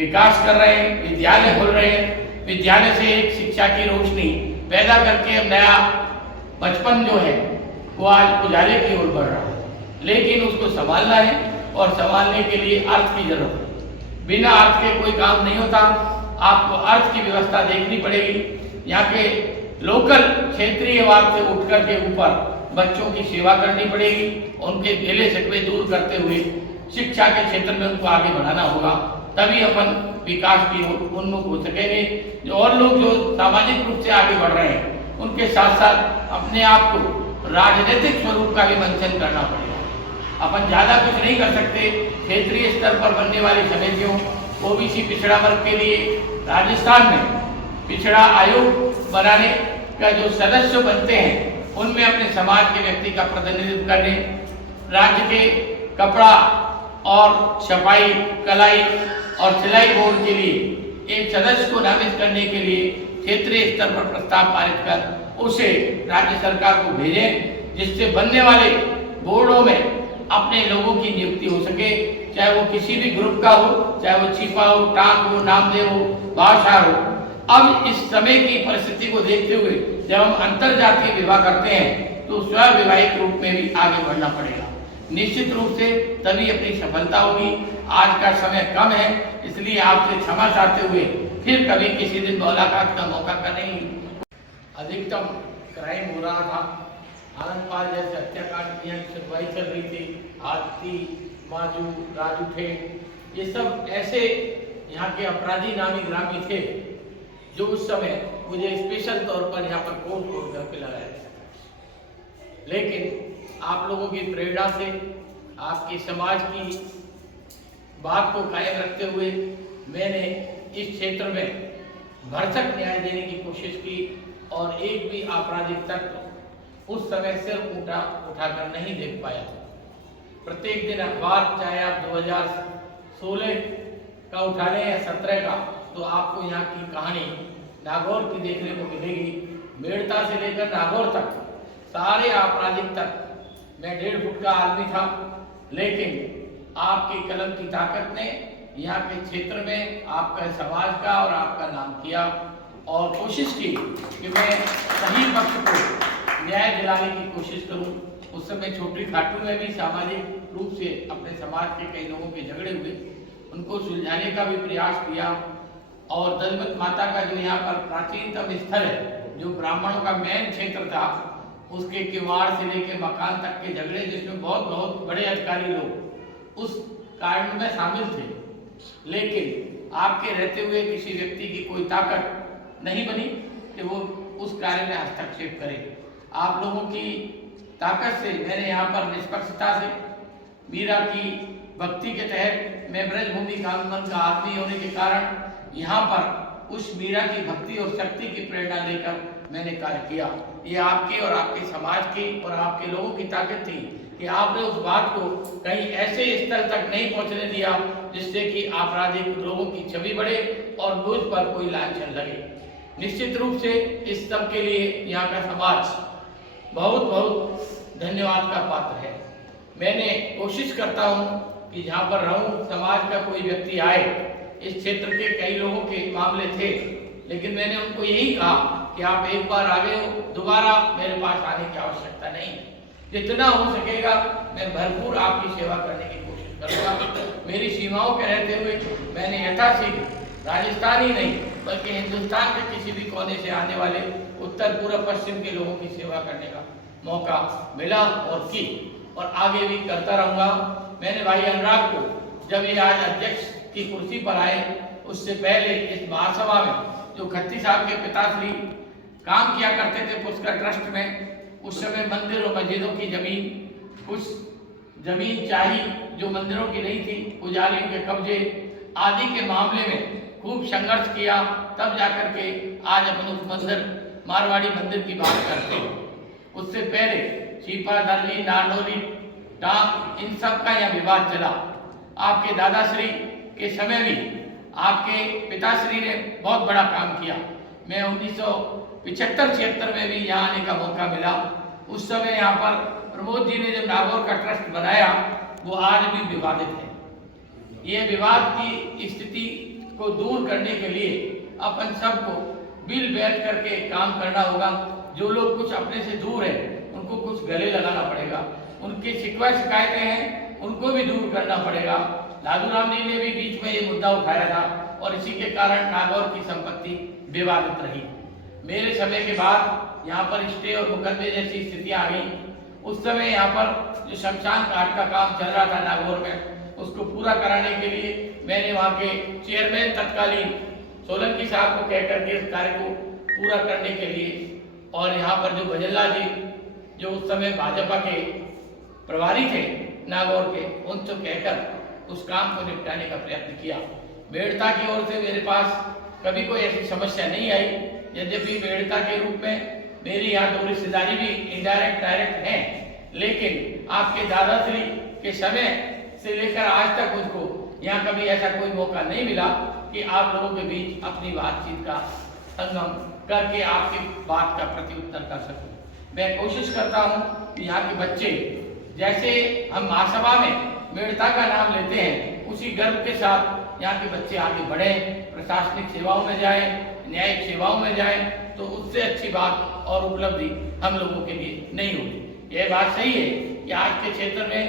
विकास कर रहे हैं, विद्यालय खोल रहे हैं। विद्यालय से एक शिक्षा की रोशनी पैदा करके अब नया बचपन जो है वो आज उजाले की ओर बढ़ रहा है, लेकिन उसको संभालना है और संभालने के लिए अर्थ की जरूरत है। बिना अर्थ के कोई काम नहीं होता। आपको अर्थ की व्यवस्था देखनी पड़ेगी। यहाँ के लोकल क्षेत्रीय वाद से उठकर के ऊपर बच्चों की सेवा करनी पड़ेगी, उनके गिले शिकवे दूर करते हुए शिक्षा के क्षेत्र में उनको आगे बढ़ाना होगा, तभी अपन विकास की ओर उन्मुख हो सकेंगे। जो और लोग जो सामाजिक रूप से आगे बढ़ रहे हैं उनके साथ साथ अपने आप को राजनीतिक स्वरूप का भी मंथन करना पड़ेगा। अपन ज़्यादा कुछ नहीं कर सकते। क्षेत्रीय स्तर पर बनने वाली समितियों, ओबीसी पिछड़ा वर्ग के लिए राजस्थान में पिछड़ा आयोग बनाने का जो सदस्य बनते हैं उनमें अपने समाज के व्यक्ति का प्रतिनिधित्व करने, राज्य के कपड़ा और छपाई, कलाई और सिलाई बोर्ड के लिए एक सदस्य को नामित करने के लिए क्षेत्रीय स्तर पर प्रस्ताव पारित कर उसे राज्य सरकार को भेजें, जिससे बनने वाले बोर्डों में अपने लोगों की नियुक्ति हो सके, चाहे वो किसी भी ग्रुप का हो, चाहे वो छिपा हो, टांग हो, नामदेव हो, भाषा हो। अब इस समय की परिस्थिति को देखते हुए जब हम अंतरजातीय विवाह करते हैं तो स्वयं विवाहित रूप में भी आगे बढ़ना पड़ेगा। निश्चित रूप से तभी अपनी सफलता होगी। आज का समय कम है, इसलिए आपसे क्षमा चाहते हुए फिर कभी किसी दिन मुलाकात का मौका करेंगे। अधिकतम क्राइम हो रहा था, आनंदपाल जैसे हत्याकांड की सुनवाई चल रही थी, आरती, माजू, राजू थे, ये सब ऐसे यहाँ के अपराधी नामी ग्रामी थे जो उस समय मुझे स्पेशल तौर पर यहाँ पर कोर्ट घर पे लगाया था। लेकिन आप लोगों की प्रेरणा से, आपके समाज की बात को कायम रखते हुए मैंने इस क्षेत्र में भरसक न्याय देने की कोशिश की और एक भी आपराधिक तत्व उस समय सिर उठाकर नहीं देख पाया। प्रत्येक दिन अखबार, चाहे आप 2016 का उठा लें या 17 का, तो आपको यहाँ की कहानी नागौर की देखने को मिलेगी। मेड़ता से लेकर नागौर तक सारे आपराधिक तक मैं 1.5 फुट का आदमी था, लेकिन आपकी कलम की ताकत ने यहाँ के क्षेत्र में आपका समाज का और आपका नाम किया और कोशिश की कि मैं सही पक्ष को न्याय दिलाने की कोशिश करूं। उस समय छोटी खाटू में भी सामाजिक रूप से अपने समाज के कई लोगों के झगड़े हुए, उनको सुलझाने का भी प्रयास किया। और दलमत माता का जो यहाँ पर प्राचीनतम स्थल है, जो ब्राह्मणों का मेन क्षेत्र था, उसके किवाड़ से लेकर मकान तक के झगड़े, जिसमें बहुत बहुत बड़े अधिकारी लोग उस कांड में शामिल थे, लेकिन आपके रहते हुए किसी व्यक्ति की कोई ताकत नहीं बनी कि वो उस कार्य में हस्तक्षेप करे। आप लोगों की ताकत से मैंने यहाँ पर निष्पक्षता से मीरा की भक्ति के तहत मैं ब्रजभूमि कानून का आदमी होने के कारण यहाँ पर उस मीरा की भक्ति और शक्ति की प्रेरणा लेकर मैंने कार्य किया। ये आपके और आपके समाज की और आपके लोगों की ताकत थी कि आपने उस बात को कहीं ऐसे स्तर तक नहीं पहुंचने दिया जिससे कि आपराधिक लोगों की छवि बढ़े और मुझ पर कोई लांछन लगे। निश्चित रूप से इस सब के लिए यहाँ का समाज बहुत बहुत धन्यवाद का पात्र है। मैंने कोशिश करता हूँ कि जहाँ पर रहूँ समाज का कोई व्यक्ति आए। इस क्षेत्र के कई लोगों के मामले थे, लेकिन मैंने उनको यही कहा कि आप एक बार आ गए हो, दोबारा मेरे पास आने की आवश्यकता नहीं। जितना हो सकेगा मैं भरपूर आपकी सेवा करने की कोशिश करूँगा। मेरी सीमाओं के रहते हुए मैंने यथाशीघ्र राजस्थान ही नहीं बल्कि हिंदुस्तान के किसी भी कोने से आने वाले उत्तर, पूर्व, पश्चिम के लोगों की सेवा करने का मौका मिला और की, और आगे भी करता रहूँगा। मैंने भाई अनुराग को जब ये आज अध्यक्ष की कुर्सी पर आए, उससे पहले इस महासभा में जो खत्ती साहब के पिताश्री काम किया करते थे पुष्कर ट्रस्ट में, उस समय मंदिर और मस्जिदों की जमीन, कुछ जमीन चाहिए जो मंदिरों की नहीं थी, पुजारियों के कब्जे आदि के मामले में खूब संघर्ष किया, तब जाकर के आज अपन उस मंदिर, मारवाड़ी मंदिर की बात करते हैं। उससे पहले छिपा, दर्जी, नारनौली, डाक, इन सब का यह विवाद चला। आपके दादाश्री के समय भी आपके पिताश्री ने बहुत बड़ा काम किया। मैं 1975-76 में भी यहाँ आने का मौका मिला। उस समय यहाँ पर प्रमोद जी ने जब नागौर का ट्रस्ट बनाया, वो आज भी विवादित है। ये विवाद की स्थिति को दूर करने के लिए अपन सबको मिल बैठ करके काम करना होगा। जो लोग कुछ अपने से दूर हैं उनको कुछ गले लगाना पड़ेगा, उनकी शिकवा शिकायतें हैं उनको भी दूर करना पड़ेगा। लालूराम जी ने भी बीच में ये मुद्दा उठाया था और इसी के कारण नागौर की संपत्ति विवादित रही। मेरे समय के बाद यहाँ पर स्टे और मुकदमे जैसी स्थितियां आ गई। उस समय यहाँ पर जो शमशान घाट का काम चल रहा था नागौर में, उसको पूरा कराने के लिए मैंने वहाँ के चेयरमैन तत्कालीन सोलंकी साहब को कह करके इस कार्य को पूरा करने के लिए, और यहाँ पर जो भजनलाल जी जो उस समय भाजपा के प्रभारी थे नागौर के, उनसे कहकर उस काम को निपटाने का प्रयत्न किया। मेड़ता की ओर से मेरे पास कभी कोई ऐसी समस्या नहीं आई। यद्यपि मेड़ता के रूप में मेरी यहाँ दो रिश्तेदारी भी इनडायरेक्ट डायरेक्ट हैं, लेकिन आपके दादाश्री के समय से लेकर आज तक मुझको यहाँ कभी ऐसा कोई मौका नहीं मिला कि आप लोगों के बीच अपनी बातचीत का संगम करके आपकी बात का प्रत्युत्तर कर सकूं। मैं कोशिश करता हूं कि यहाँ के बच्चे, जैसे हम महासभा में मेड़ता का नाम लेते हैं, उसी गर्व के साथ यहाँ के बच्चे आगे बढ़ें, प्रशासनिक सेवाओं में जाएं, न्यायिक सेवाओं में जाएं, तो उससे अच्छी बात और उपलब्धि हम लोगों के लिए नहीं होगी। यह बात सही है कि आज के क्षेत्र में